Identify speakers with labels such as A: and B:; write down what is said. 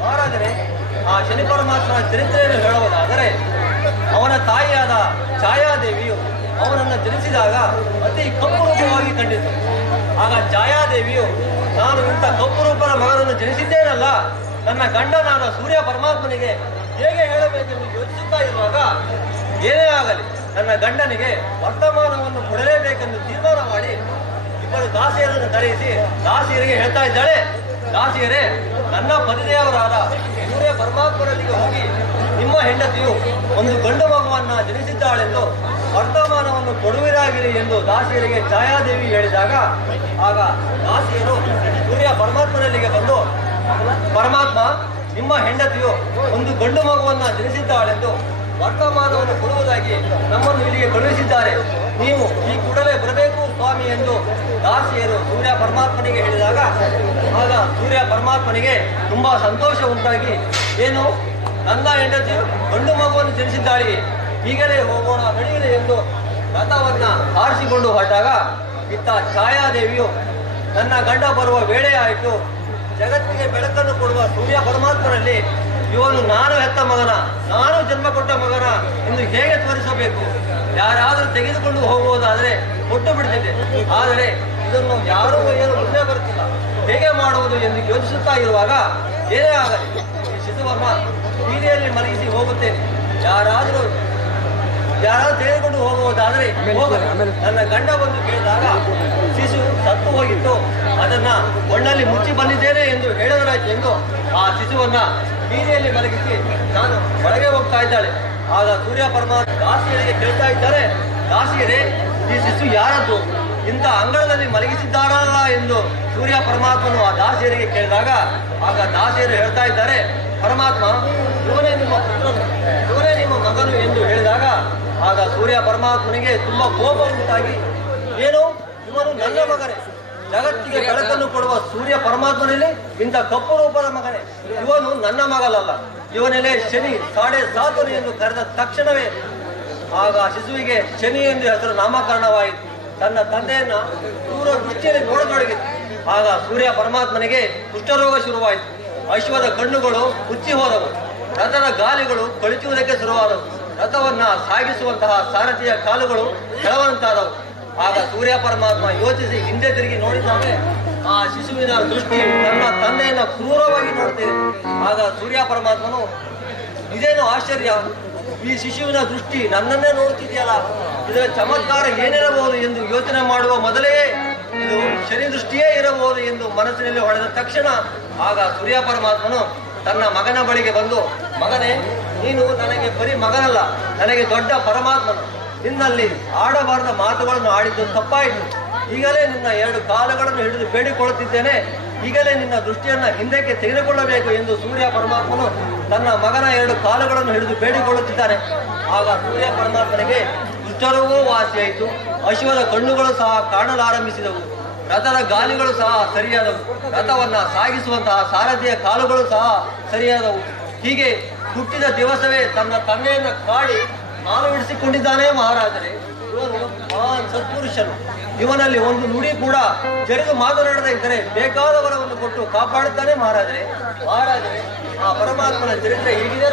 A: ಮಹಾರಾಜರೇ ಆ ಶನಿ ಪರಮಾತ್ಮನ ಚರಿತ್ರೆಯನ್ನು ಹೇಳುವುದಾದರೆ ಅವನ ತಾಯಿಯಾದ ಛಾಯಾದೇವಿಯು ಅವನನ್ನು ಜನಿಸಿದಾಗ ಅತಿ ಕಪ್ಪು ರೂಪವಾಗಿ ಕಂಡಿತು. ಆಗ ಛಾಯಾದೇವಿಯು, ನಾನು ಇಂಥ ಕಪ್ಪು ರೂಪದ ಮಗನನ್ನು ಜನಿಸಿದ್ದೇನಲ್ಲ, ನನ್ನ ಗಂಡನಾದ ಸೂರ್ಯ ಪರಮಾತ್ಮನಿಗೆ ಹೇಗೆ ಹೇಳಬೇಕೆಂದು ಯೋಚಿಸುತ್ತಾ ಇರುವಾಗ, ಏನೇ ಆಗಲಿ, ನನ್ನ ಗಂಡನಿಗೆ ವರ್ತಮಾನವನ್ನು ಕೊಡಲೇಬೇಕೆಂದು ತೀರ್ಮಾನ ಮಾಡಿ, ಇಬ್ಬರು ದಾಸಿಯರನ್ನು ಕರೆಯಿಸಿ ದಾಸಿಯರಿಗೆ ಹೇಳ್ತಾ ಇದ್ದಾಳೆ. ದಾಸಿಯರೇ ನನ್ನ ಪತಿದೇವರಾದ ಇವರೇ ಪರಮಾತ್ಮರಲ್ಲಿಗೆ ಹೋಗಿ ನಿಮ್ಮ ಹೆಂಡತಿಯು ಒಂದು ಗಂಡು ಮಗುವನ್ನು ಜನಿಸಿದ್ದಾಳೆಂದು ವರ್ತಮಾನವನ್ನು ಕೊಡುವಿರಾಗಿರಿ ಎಂದು ದಾಸಿಯರಿಗೆ ಛಾಯಾದೇವಿ ಹೇಳಿದಾಗ, ಆಗ ದಾಸಿಯರು ಸೂರ್ಯ ಪರಮಾತ್ಮನಲ್ಲಿಗೆ ಬಂದು, ಪರಮಾತ್ಮ, ನಿಮ್ಮ ಹೆಂಡತಿಯು ಒಂದು ಗಂಡು ಮಗುವನ್ನು ಜನಿಸಿದ್ದಾಳೆಂದು ವರ್ತಮಾನವನ್ನು ಕೊಡುವುದಾಗಿ ನಮ್ಮನ್ನು ಇಲ್ಲಿಗೆ ಕಳುಹಿಸಿದ್ದಾರೆ. ನೀವು ಈ ಕೂಡಲೇ ಬರಬೇಕು ಸ್ವಾಮಿ ಎಂದು ದಾಸಿಯರು ಸೂರ್ಯ ಪರಮಾತ್ಮನಿಗೆ ಹೇಳಿದಾಗ, ಆಗ ಸೂರ್ಯ ಪರಮಾತ್ಮನಿಗೆ ತುಂಬಾ ಸಂತೋಷ ಉಂಟಾಗಿ, ಏನು? ನನ್ನ ಹೆಂಡತಿ ಗಂಡು ಮಗುವನ್ನು ಜನಿಸಿದ್ದಾಳೆ. ಈಗಲೇ ಹೋಗೋಣ ನಡೆಯಲಿ ಎಂದು ರಥವನ್ನ ಆರಿಸಿಕೊಂಡು ಹೊರಟಾಗ, ಇತ್ತ ಛಾಯಾದೇವಿಯು ನನ್ನ ಗಂಡ ಬರುವ ವೇಳೆ ಆಯಿತು. ಜಗತ್ತಿಗೆ ಬೆಳಕನ್ನು ಕೊಡುವ ಸೂರ್ಯ ಪರಮಾತ್ಮನಲ್ಲಿ ಇವನು ನಾನು ಹೆತ್ತ ಮಗನ. ನಾನು ಜನ್ಮ ಕೊಟ್ಟ ಎಂದು ಹೇಗೆ ತೋರಿಸಬೇಕು? ಯಾರಾದರೂ ತೆಗೆದುಕೊಂಡು ಹೋಗುವುದಾದರೆ ಕೊಟ್ಟು ಬಿಡ್ತಿದೆ ಆದರೆ ಇದನ್ನು ಯಾರೂ ಏನು ಮುಂದೆ ಬರುತ್ತಿಲ್ಲ. ಹೇಗೆ ಮಾಡುವುದು ಎಂದು ಯೋಚಿಸುತ್ತಾ ಇರುವಾಗ ಏನೇ ಆಗಲಿ ಶಿಶುವನ್ನ ಬೀದಿಯಲ್ಲಿ ಮಲಗಿಸಿ ಹೋಗುತ್ತೇನೆ. ಯಾರಾದರೂ ಯಾರಾದರೂ ತೆಗೆದುಕೊಂಡು ಹೋಗುವುದಾದರೆ ಹೋಗಲಿ. ನನ್ನ ಗಂಡ ಬಂದು ಕೇಳಿದಾಗ ಶಿಶು ಸತ್ತು ಹೋಗಿತ್ತು. ಅದನ್ನ ಮಣ್ಣಲ್ಲಿ ಮುಚ್ಚಿ ಬಂದಿದ್ದೇನೆ ಎಂದು ಹೇಳಿದರಾಯ್ತು ಎಂದು ಆ ಶಿಶುವನ್ನ ಬೀದಿಯಲ್ಲಿ ಮಲಗಿಸಿ ನಾನು ಒಳಗೆ ಹೋಗ್ತಾ ಇದ್ದಾಳೆ. ಆಗ ಸೂರ್ಯ ಪರಮಾತ್ಮ ದಾಸಿಯರಿಗೆ ಕೇಳ್ತಾ ಇದ್ದಾರೆ, ದಾಸಿಯರೇ, ಈ ಶಿಶು ಯಾರದ್ದು? ಇಂಥ ಅಂಗಳದಲ್ಲಿ ಮಲಗಿಸಿದ್ದಾರಲ್ಲ ಎಂದು ಸೂರ್ಯ ಪರಮಾತ್ಮನು ಆ ದಾಸಿಯರಿಗೆ ಕೇಳಿದಾಗ, ಆಗ ದಾಸಿಯರು ಹೇಳ್ತಾ ಇದ್ದಾರೆ, ಪರಮಾತ್ಮ ಇವನೇ ನಿಮ್ಮ ಪುತ್ರನು ಇವನೇ ನಿಮ್ಮ ಮಗನು ಎಂದು ಹೇಳಿದಾಗ, ಆಗ ಸೂರ್ಯ ಪರಮಾತ್ಮನಿಗೆ ತುಂಬಾ ಕೋಪ ಉಂಟಾಗಿ, ಏನು? ಇವನು ನನ್ನ ಮಗನೇ. ಜಗತ್ತಿಗೆ ಬೆಳಕನ್ನು ಕೊಡುವ ಸೂರ್ಯ ಪರಮಾತ್ಮನಲ್ಲಿ ಇಂಥ ಕಪ್ಪು ರೂಪದ ಮಗನೇ. ಇವನು ನನ್ನ ಮಗಲಲ್ಲ ಇವನೆಲೆ ಶನಿ ಸಾಡೆ ಸಾಧುನಿ ಎಂದು ಕರೆದ ತಕ್ಷಣವೇ ಆಗ ಶಿಶುವಿಗೆ ಶನಿ ಎಂದು ಹೆಸರು ನಾಮಕರಣವಾಯಿತು. ತನ್ನ ತಂದೆಯನ್ನ ದೂರ ದೃಷ್ಟಿಯಲ್ಲಿ ನೋಡತೊಡಗಿತು. ಆಗ ಸೂರ್ಯ ಪರಮಾತ್ಮನಿಗೆ ಕುಷ್ಠರೋಗ ಶುರುವಾಯಿತು. ಅಶ್ವದ ಕಣ್ಣುಗಳು ಮುಚ್ಚಿ ಹೋದವು. ರಥದ ಗಾಲಿಗಳು ಕಳಚುವುದಕ್ಕೆ ಶುರುವಾದವು. ರಥವನ್ನ ಸಾಗಿಸುವಂತಹ ಸಾರಥಿಯ ಕಾಲುಗಳು ಕೆಳವಂತಾದವು. ಆಗ ಸೂರ್ಯ ಪರಮಾತ್ಮ ಯೋಚಿಸಿ ಹಿಂದೆ ತಿರುಗಿ ನೋಡಿದಾಗ ಆ ಶಿಶುವಿನ ದೃಷ್ಟಿ ತನ್ನ ತಂದೆಯನ್ನ ಕ್ರೂರವಾಗಿ ನೋಡ್ತೇವೆ ಆಗ ಸೂರ್ಯ ಪರಮಾತ್ಮನು, ಇದೇನು ಆಶ್ಚರ್ಯ? ಈ ಶಿಶುವಿನ ದೃಷ್ಟಿ ನನ್ನನ್ನೇ ನೋಡ್ತಿದೆಯಲ್ಲ? ಇದರ ಚಮತ್ಕಾರ ಏನಿರಬಹುದು ಎಂದು ಯೋಚನೆ ಮಾಡುವ ಮೊದಲೇ ಇದು ಶನಿ ದೃಷ್ಟಿಯೇ ಇರಬಹುದು ಎಂದು ಮನಸ್ಸಿನಲ್ಲಿ ಹೊಡೆದ ತಕ್ಷಣ ಆಗ ಸೂರ್ಯ ಪರಮಾತ್ಮನು ತನ್ನ ಮಗನ ಬಳಿಗೆ ಬಂದು, ಮಗನೇ, ನೀನು ನನಗೆ ಬರೀ ಮಗನಲ್ಲ, ನನಗೆ ದೊಡ್ಡ ಪರಮಾತ್ಮನು. ನಿನ್ನಲ್ಲಿ ಆಡಬಾರದ ಮಾತುಗಳನ್ನು ಆಡಿದ್ದು ತಪ್ಪಾಯಿತು. ಈಗಲೇ ನಿನ್ನ ಎರಡು ಕಾಲುಗಳನ್ನು ಹಿಡಿದು ಬೇಡಿಕೊಳ್ಳುತ್ತಿದ್ದೇನೆ. ಈಗಲೇ ನಿನ್ನ ದೃಷ್ಟಿಯನ್ನು ಹಿಂದಕ್ಕೆ ತೆಗೆದುಕೊಳ್ಳಬೇಕು ಎಂದು ಸೂರ್ಯ ಪರಮಾತ್ಮನು ತನ್ನ ಮಗನ ಎರಡು ಕಾಲುಗಳನ್ನು ಹಿಡಿದು ಬೇಡಿಕೊಳ್ಳುತ್ತಿದ್ದಾನೆ. ಆಗ ಸೂರ್ಯ ಪರಮಾತ್ಮನಿಗೆ ದುಷ್ಟರವೂ ವಾಸಿಯಾಯಿತು. ಅಶ್ವದ ಕಣ್ಣುಗಳು ಸಹ ಕಾಣಲಾರಂಭಿಸಿದವು. ರಥದ ಗಾಲಿಗಳು ಸಹ ಸರಿಯಾದವು. ರಥವನ್ನ ಸಾಗಿಸುವಂತಹ ಸಾರಥಿಯ ಕಾಲುಗಳು ಸಹ ಸರಿಯಾದವು. ಹೀಗೆ ಹುಟ್ಟಿದ ದಿವಸವೇ ತನ್ನ ತಂದೆಯನ್ನು ಕಾಡಿ ನಾನು ಇಡಿಸಿಕೊಂಡಿದ್ದಾನೆ ಮಹಾರಾಜರೇ. ಇವನು ಮಹಾನ್ ಸತ್ಪುರುಷರು. ಇವನಲ್ಲಿ ಒಂದು ನುಡಿ ಕೂಡ ಜರಿದು ಮಾತನಾಡದೇ ಇದ್ದರೆ ಬೇಕಾದವರವನ್ನು ಕೊಟ್ಟು ಕಾಪಾಡುತ್ತಾನೆ ಮಹಾರಾಜರೇ. ಮಹಾರಾಜರೇ, ಆ ಪರಮಾತ್ಮನ ಚರಿತ್ರೆ ಹೀಗಿದೆ